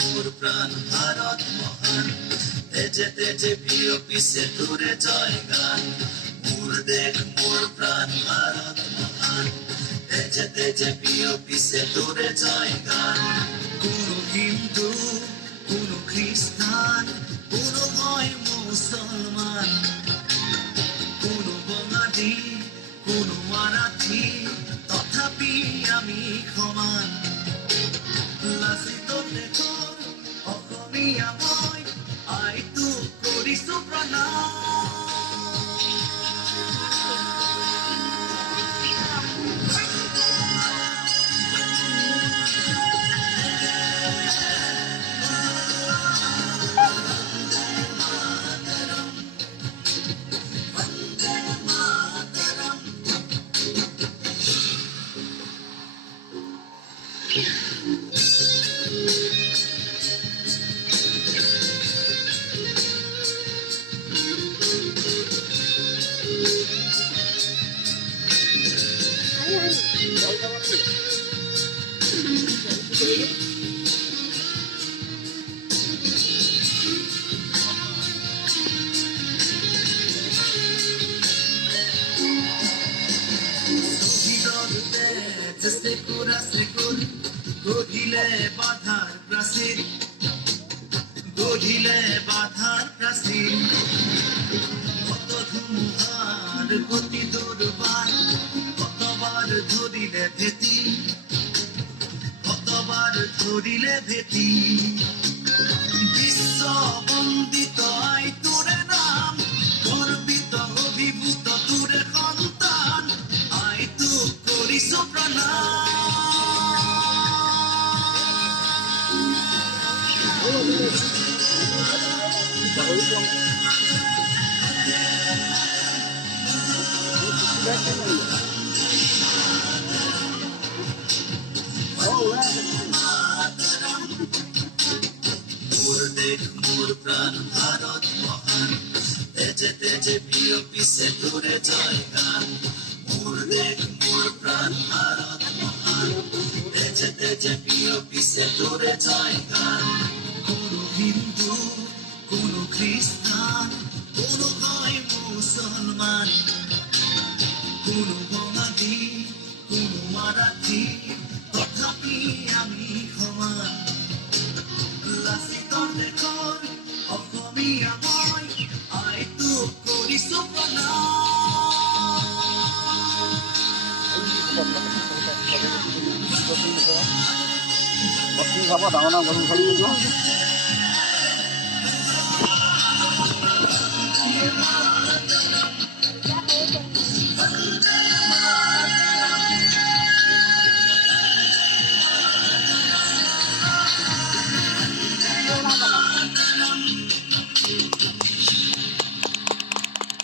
মোর প্রাণ ভারত মহান, তেজে তেজে প্রিয় পিছে দূরে জয় গান। মোর দেখ মোর প্রাণ ভারত মহান, তেজে তেজে প্রিয় পিছে দূরে জয় গান। কোন হিন্দু, কোন খ্রিস্টান, কোন হয় মুসলমান, কোন বঙালি, কোন মারাঠি, তথাপি আমি সমান। লাচিত দেশৰ অসমীয়া মই, আইতো কৰিছো প্ৰণাম। গঢ়িলে বাধাৰ প্ৰাচীৰ, গঢ়িলে বাধাৰ প্ৰাচীৰ। কত ধুমুহাৰ গতি দুৰ্বাৰ, কতবাৰ ধৰিলে ভেটি, কতবাৰ ধৰিলে ভেটি। বিশ্ব বন্দিত আই তোৰে নাম, গৰ্বিত অভিভূত তোৰে সন্তান, আই তোক কৰিছো প্ৰণাম। মোর দেশ মোর প্রাণ ভারত মহান, তেজে তেজে প্রিয় পিছে দূরে জয় গান। মোর দেশ মোর প্রাণ ভারত মহান, তেজে তেজে প্রিয় পিছে দূরে জয় গান। কোন হিন্দু, কোন খ্রিস্টান, কোন হয় মুসলমান, কোন বঙালী, কোন মারাঠি, তথাপি আমি সমান। লাচিত দেশৰ অসমীয়া মই, আইতো কৰিছো প্ৰণাম।